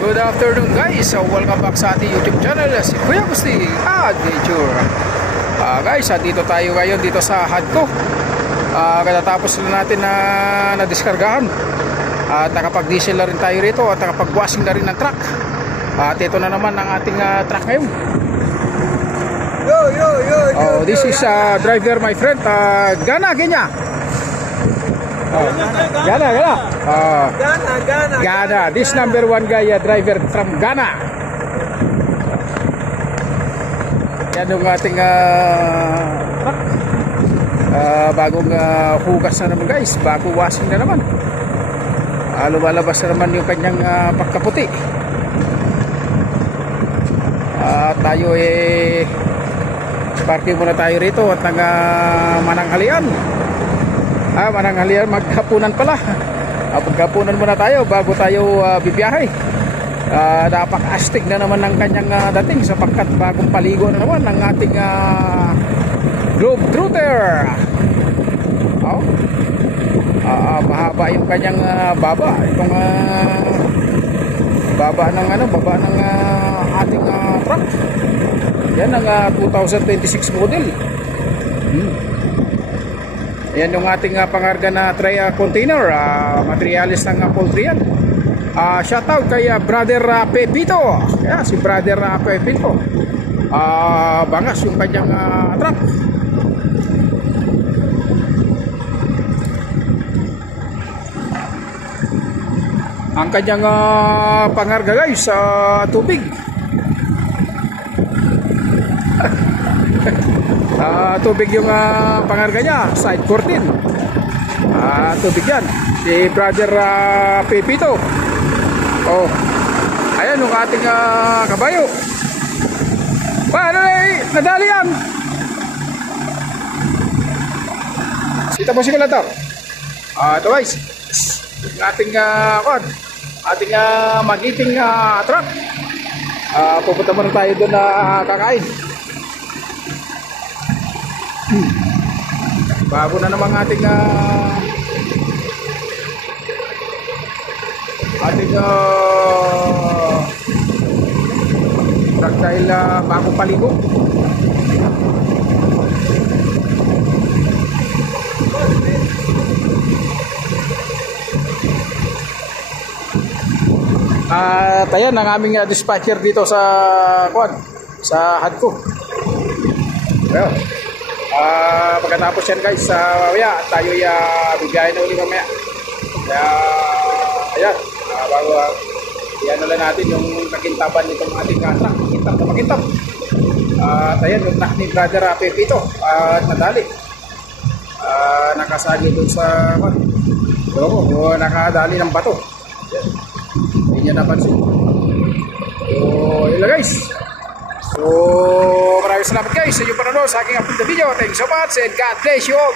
Good afternoon guys, so welcome back sa ating YouTube channel, si Kuya Gusti Adventure. Guys, dito tayo ngayon dito sa Hadco. Katatapos na natin na nadiskargahan at nakapag-diesel na rin tayo rito at nakapag-washing na rin ng truck. At ito na naman ang ating truck ngayon. This is driver my friend, Gana Genya. Ghana. This number one guy, driver from Ghana. Yan yung ating truck. Bagong hugas na naman guys. Bagong washing na naman. Lumalabas na naman yung kanyang pagkaputi. Tayo parking muna tayo rito at mananghalian. Mananghalian, maghapunan pala. Maghapunan muna tayo bago tayo bibiyahe. Napaka-astig na naman ng kanyang dating sapagkat bagong paligo na naman ng ating Globetrotter. Mahaba yung kanyang baba. Itong baba ng ating truck. Yan ang 2026 model. Yan yung ating pangarga na tray container, materialis ng poultry yan. Shoutout kay brother Pepito. Yeah, si brother Pepito. Bangas yung kanyang truck. Ang kanyang pangarga guys, tubig. Tubig yung pangarga niya, side curtain. Tubig yan. Si brother Pepito. Ayan yung ating kabayo. Nadali yan. Kita mo sigula to. Ito guys, yung ating magiting truck. Pupunta muna tayo doon na kakain. Bago na naman ating truck dahil bagong paligo. Ayan ang aming dispatcher dito sa Hadco. Well, pagkatapos yan guys, mamaya tayo bibiyahe na uli mamaya. Kaya ayan, bago yan na lang natin yung nakintaban nitong ating truck. Makintab. Ayan yung truck ni brother Pepito at nadali. Nakasagi dun sa nakadali ng bato. Hindi niya napansin. So yun lang guys. So maraming salamat guys sa inyong panonood sa aking upload na video. Thank you so much and God bless you all.